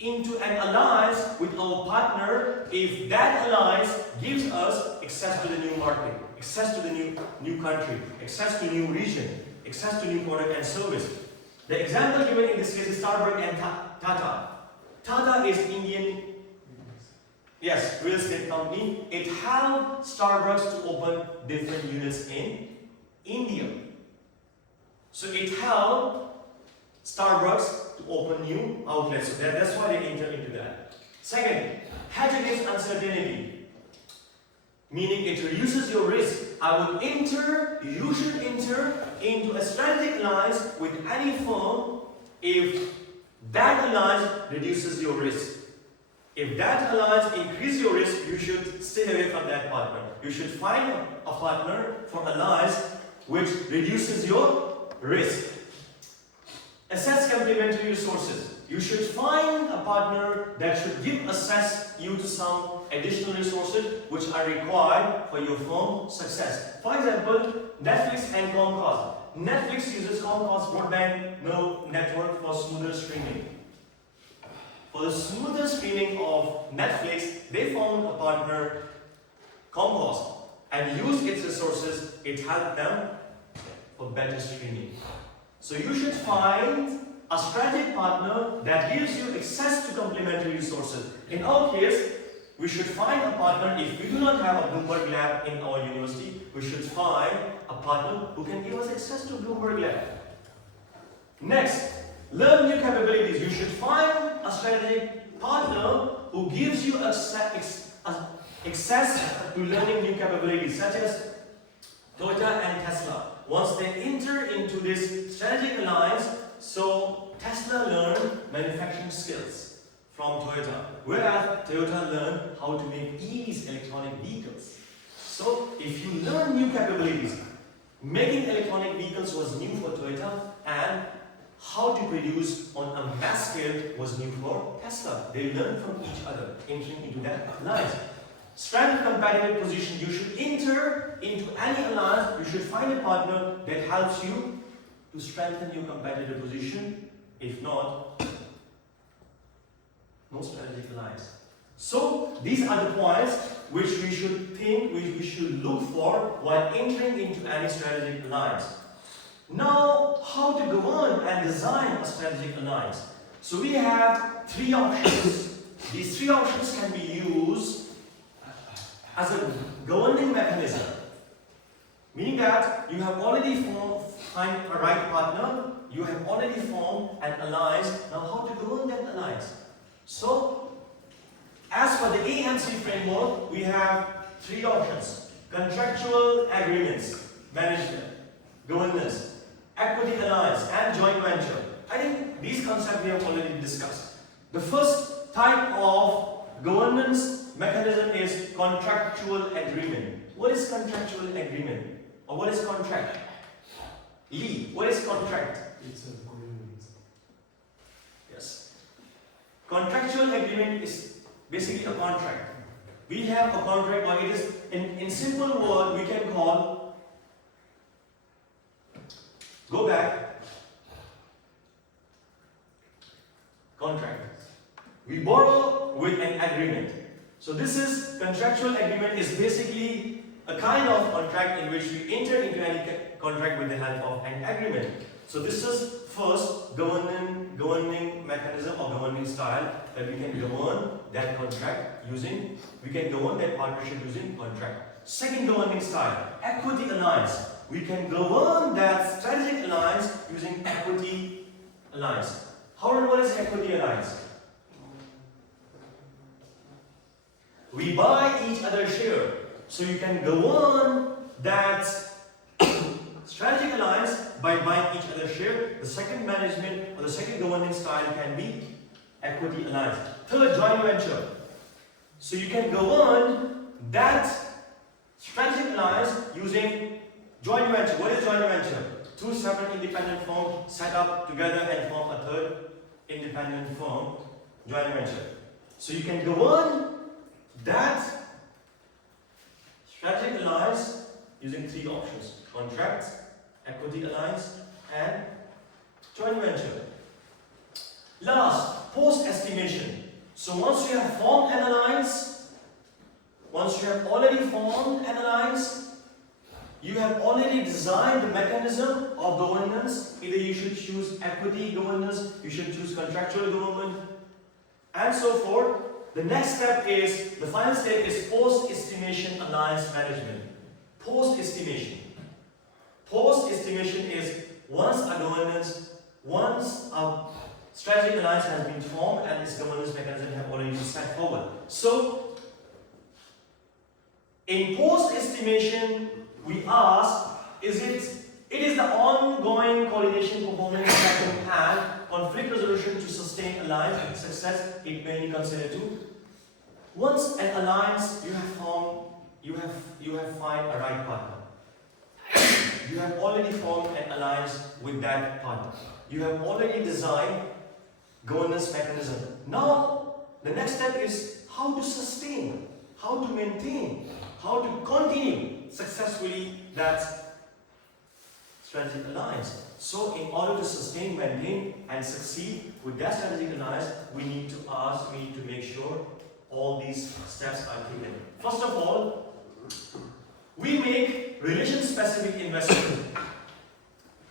into an alliance with our partner if that alliance gives us access to the new market, access to the new country, access to new region, access to new product and service. The example given in this case is Starbucks and Tata. Tata is Indian, yes, real estate company. It helped Starbucks to open different units in India. So it helped Starbucks to open new outlets. So that's why they enter into that. Second, hedge against uncertainty. Meaning it reduces your risk. You should enter into a strategic alliance with any firm if that alliance reduces your risk. If that alliance increases your risk, you should stay away from that partner. You should find a partner for alliance which reduces your risk. Assess complementary resources. You should find a partner that should give access you to some additional resources which are required for your firm success. For example, Netflix and Comcast. Netflix uses Comcast broadband network for smoother streaming. For the smoother streaming of Netflix, they found a partner, Comcast, and used its resources. It helped them for better streaming. So you should find a strategic partner that gives you access to complementary resources. In our case, we should find a partner. If we do not have a Bloomberg Lab in our university, we should find a partner who can give us access to Bloomberg Lab. Next, learn new capabilities. You should find a strategic partner who gives you access to learning new capabilities, such as Toyota and Tesla. Once they enter into this strategic alliance, so Tesla learned manufacturing skills from Toyota, whereas Toyota learned how to make EVs, electronic vehicles. So if you learn new capabilities, making electronic vehicles was new for Toyota, and how to produce on a mass scale was new for Tesla. They learn from each other, entering into that alliance. Strength competitive position. You should enter into any alliance. You should find a partner that helps you to strengthen your competitive position. If not, no strategic alliance. So these are the points which we should think, which we should look for while entering into any strategic alliance. Now, how to govern and design a strategic alliance? So we have three options. These three options can be used as a governing mechanism, meaning that you have already find a right partner, you have already formed an alliance. Now, how to govern that alliance? So, as for the AMC framework, we have three options: contractual agreements, management, governance, equity alliance, and joint venture. I think these concepts we have already discussed. The first type of governance mechanism is contractual agreement. What is contractual agreement? Or what is contract? Lee, what is contract? It's an agreement. Yes. Contractual agreement is basically a contract. We have a contract, or it is, in simple word, we can call, go back, contract. We borrow with an agreement. So this is, contractual agreement is basically a kind of contract in which we enter into any contract with the help of an agreement. So this is first governing mechanism or governing style, that we can govern that contract using, we can govern that partnership using contract. Second governing style, equity alliance. We can govern that strategic alliance using equity alliance. However, what is equity alliance? We buy each other's share. So you can govern that strategic alliance by buying each other's share. The second management or the second governing style can be equity alliance. Third, joint venture. So you can govern that strategic alliance using joint venture. What is joint venture? Two separate independent firms set up together and form a third independent firm, joint venture. So you can govern that strategic alliance using three options: contract, equity alliance, and joint venture. Last, post-estimation. So once you have formed an alliance, once you have already formed an alliance, you have already designed the mechanism of governance. Either you should choose equity governance, you should choose contractual government, and so forth. The next step is, the final step is post-estimation alliance management. Post-estimation. Post-estimation is once a strategic alliance has been formed and its governance mechanism have already been set forward. So, in post-estimation, we ask, it is the ongoing coordination, performance, tracking, and conflict resolution to sustain alliance success. It may be considered to. Once an alliance you have formed, you have found a right partner. You have already formed an alliance with that partner. You have already designed governance mechanism. Now the next step is how to sustain, how to maintain, how to continue successfully that strategic alliance. So in order to sustain, maintain, and succeed with that strategic alliance, we need to make sure all these steps are taken. First of all, we make relation-specific investments.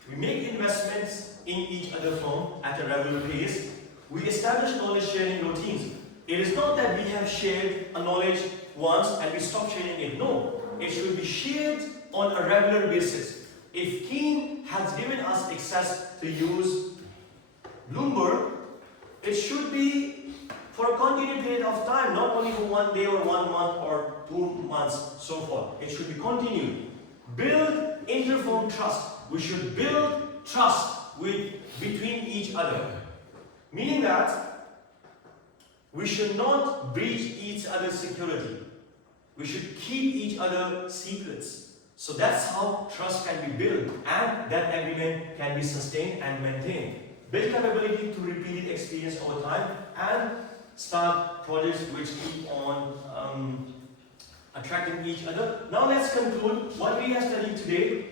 We make investments in each other firm at a regular pace. We establish knowledge-sharing routines. It is not that we have shared a knowledge once and we stop sharing it. No, it should be shared on a regular basis. If Keen has given us access to use Bloomberg, it should be for a continued period of time, not only for 1 day or 1 month or 2 months, so forth. It should be continued. Build inter-firm trust. We should build trust between each other. Meaning that we should not breach each other's security. We should keep each other secrets. So that's how trust can be built and that agreement can be sustained and maintained. Build capability to repeated experience over time and start projects which keep on attracting each other. Now let's conclude what we have studied today.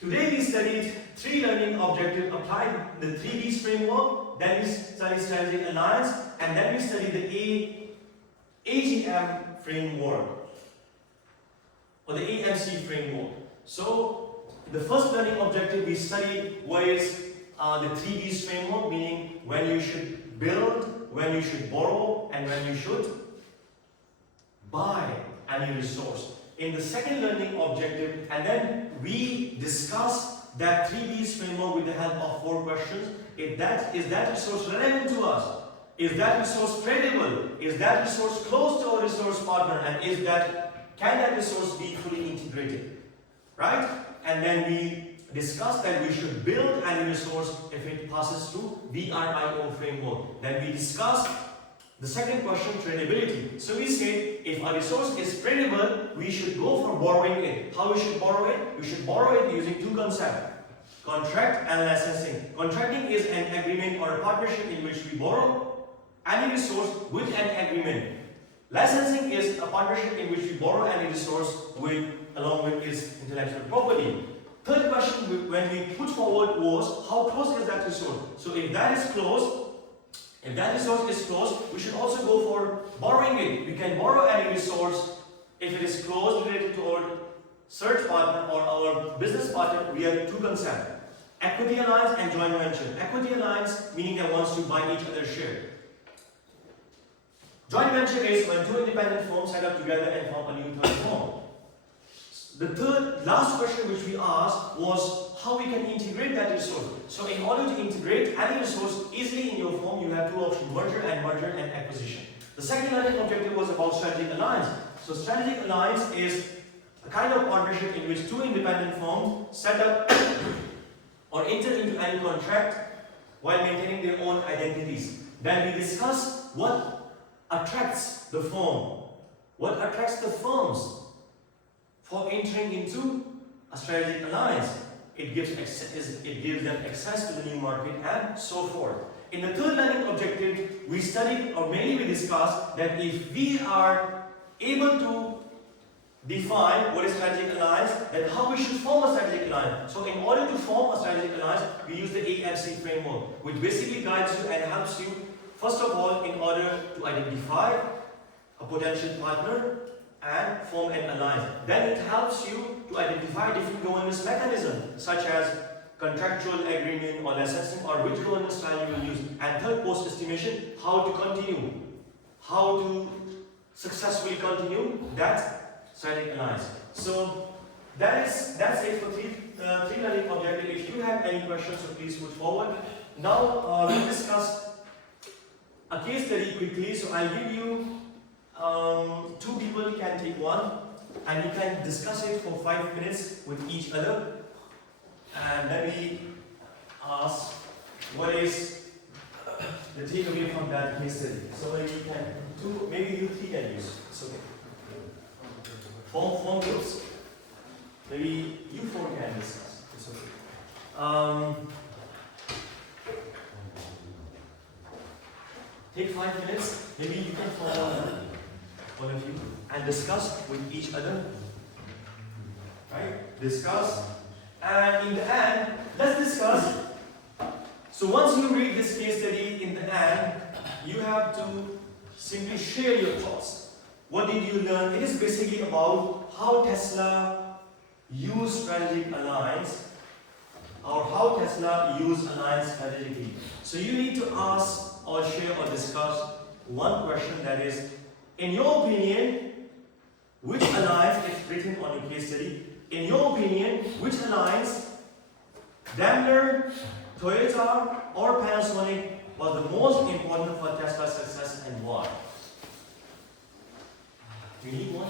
Today we studied 3 learning objectives, applied the 3Ds framework, then we studied strategic alliance, and then we studied the AGM framework or the AMC framework. So the first learning objective we studied was the 3Ds framework, meaning when you should build, when you should borrow, and when you should buy any resource. In the second learning objective, and then we discussed that 3Ds framework with the help of 4 questions. Is that resource relevant to us? Is that resource credible? Is that resource close to our resource partner? And can that resource be fully integrated? Right? And then we discussed that we should build any resource if it passes through VRIO framework. Then we discussed the second question, tradability. So we said if a resource is tradable, we should go for borrowing it. How we should borrow it? We should borrow it using 2 concepts. Contract and licensing. Contracting is an agreement or a partnership in which we borrow any resource with an agreement. Licensing is a partnership in which we borrow any resource along with its intellectual property. Third question when we put forward was how close is that resource? So if that is close, if that resource is close, we should also go for borrowing it. We can borrow any resource if it is close related to our search partner or our business partner. We have 2 concepts: equity alliance and joint venture. Equity alliance meaning that wants to buy each other's share. Joint venture is when 2 independent firms set up together and form a new third firm. The last question which we asked was how we can integrate that resource. So in order to integrate any resource easily in your firm, you have 2 options: merger and acquisition. The second learning objective was about strategic alliance. So strategic alliance is a kind of partnership in which 2 independent firms set up or enter into any contract while maintaining their own identities. Then we discuss what attracts the firm, what attracts the firms for entering into a strategic alliance. It gives them access to the new market and so forth. In the third learning objective, we studied, or mainly we discussed, that if we are able to define what is strategic alliance, then how we should form a strategic alliance. So in order to form a strategic alliance, we use the AMC framework, which basically guides you and helps you, first of all, in order to identify a potential partner and form an alliance. Then it helps you to identify different governance mechanisms such as contractual agreement or licensing or which governance style you will use. And third, post-estimation, how to continue, how to successfully continue that strategic alliance. So that's it for 3 learning objectives. If you have any questions, so please put forward. Now we'll discuss a case study quickly. So I'll give you 2 people can take one and you can discuss it for 5 minutes with each other. And let me ask what is the takeaway from that case study. So maybe you 3 can use. It's okay. Form groups. Maybe you 4 can discuss. It's okay. Take 5 minutes. Maybe you can form one of you and discuss with each other. Right? Discuss. And in the end, let's discuss. So once you read this case study, in the end, you have to simply share your thoughts. What did you learn? It is basically about how Tesla used strategic alliance, or how Tesla used alliance strategically. So you need to ask or share or discuss one question, that is, in your opinion, which alliance is written on your case study? In your opinion, which alliance, Daimler, Toyota, or Panasonic, was the most important for Tesla's success and why? You need one?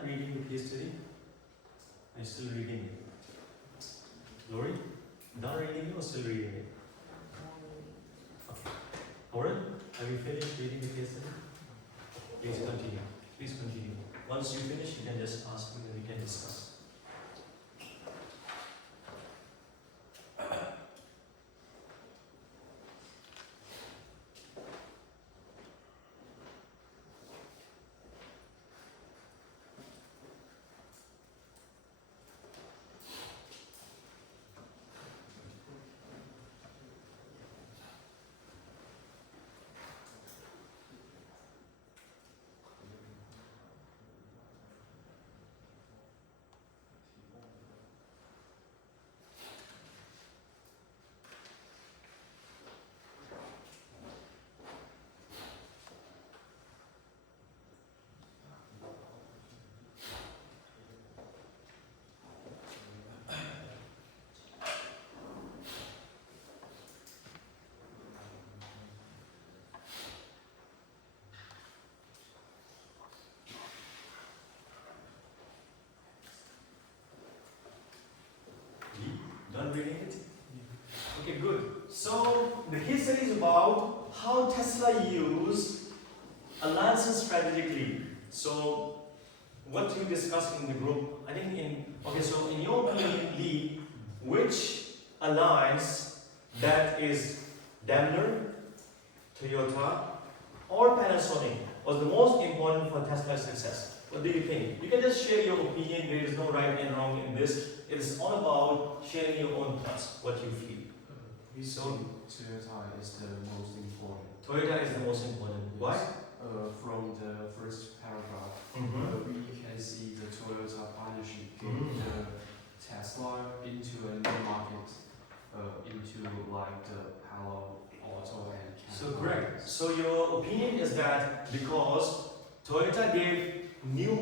done reading the case study? Are you still reading it? Lori? Done reading it or still reading it? Okay. Oren, have you finished reading the case study? Please continue. Please continue. Once you finish, you can just ask me and we can discuss. Done reading it? Okay, good. So the case study is about how Tesla used alliances strategically. So what you discussed in the group, I think so in your opinion, Lee, which alliance, that is Daimler, Toyota, or Panasonic, was the most important for Tesla's success? What do you think? You can just share your opinion. There is no right and wrong in this. It is all about sharing your own thoughts, what you feel. We So- see Toyota is the most important. Toyota is the most important. Why? From the first paragraph, Mm-hmm. we can see the Toyota partnership Mhm. the Tesla into a new market, into like the Palo Alto and So Canada. correct. So your opinion is that because Toyota gave new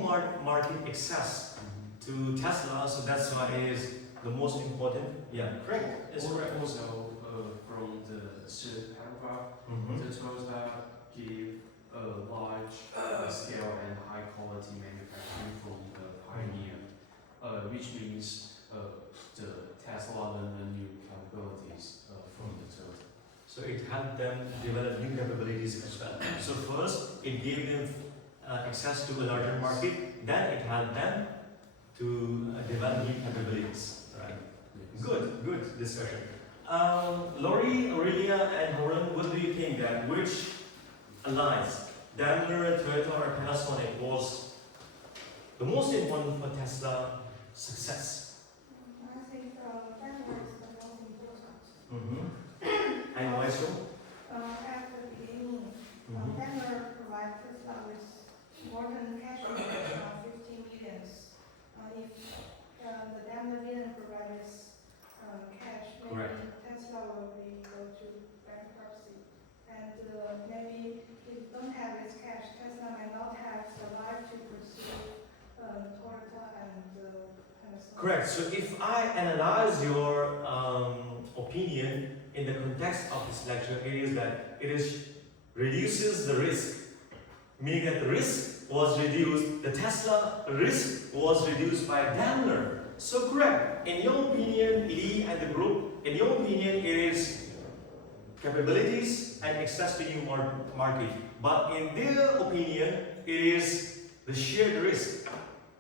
market access Mhm. to Tesla, so that's why it is the most important. Yeah, correct. It's correct. Also, from the third paragraph, Mm-hmm. the Toyota give a large scale and high quality manufacturing from the pioneer, which means the Tesla learned the new capabilities from the Toyota. So it helped them develop new capabilities as well. So first, it gave them access to a larger market. Then it helped them to develop new capabilities. Right. Good discussion. Lori, Aurelia, and Horan, what do you think that which alliance, Daimler, Toyota, or Panasonic, was the most important for Tesla success? I think Daimler is the most important. Mm-hmm. And why so? At the beginning, Mm-hmm. Daimler provides Tesla with more than cash injection of 50 million. If the Daimler didn't provide this cash, maybe Correct. Tesla will go to bankruptcy. And maybe if you don't have this cash, Tesla might not have survived to pursue Toyota and Panasonic. Correct. So if I analyze your opinion in the context of this lecture, it is that it reduces the risk, meaning that the risk was reduced, the Tesla risk was reduced by Daimler. So correct. In your opinion, Lee and the group, in your opinion, it is capabilities and access to new market. But in their opinion, it is the shared risk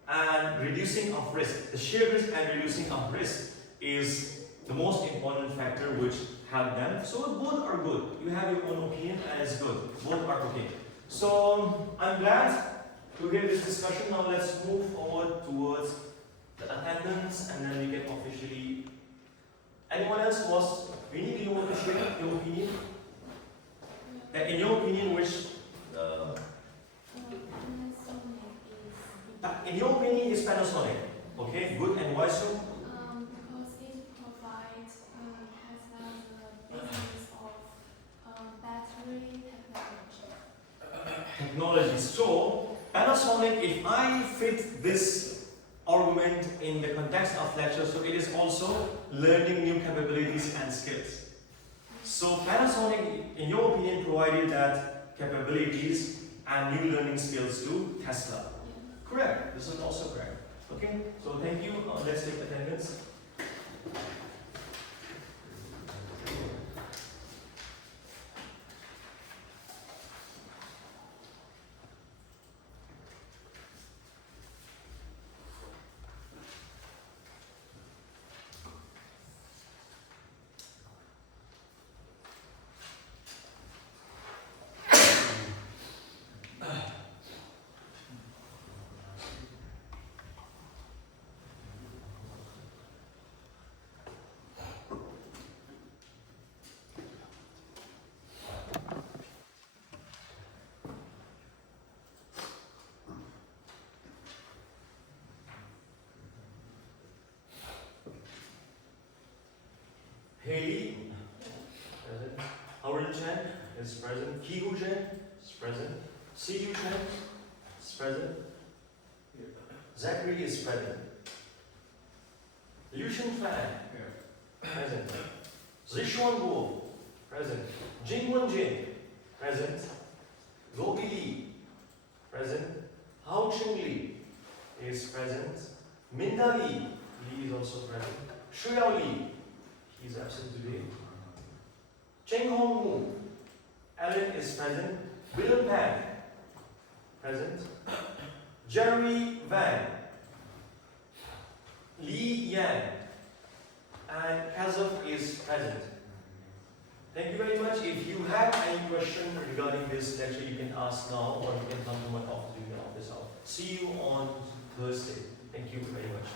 and reducing of risk. The shared risk and reducing of risk is the most important factor which help them. So both are good. You have your own opinion and it's good. Both are okay. So I'm glad to hear this discussion. Now let's move forward towards the attendance and then we can officially. Anyone else was? Vinny, do you want to share your opinion? That in your opinion, which in your opinion is Panasonic? Okay, good. And why so? Because it provides Tesla the business of battery technology. Technology. So Panasonic, if I fit this argument in the context of lecture, so it is also learning new capabilities and skills. So Panasonic, in your opinion, provided that capabilities and new learning skills to Tesla. Correct. This is also correct. Okay, so thank you. Let's take attendance. Haley, present. Howard Chen is present. Kihu Chen is present. Siyu Chen is present. Zachary is present. Liu Shen Fan, present. Zishuan Wu, present. Jingwen Jin, present. Gobi Li, present. Hao Ching Li is present. Minda Li, Li is also present. Shuyao Li, he is absent today. Cheng Hong Wu, Alan is present. Willem Pan, present. Jeremy Van, Li Yan, and Kazov is present. Thank you very much. If you have any question regarding this lecture, you can ask now or you can come to my office during the office hour. See you on Thursday. Thank you very much.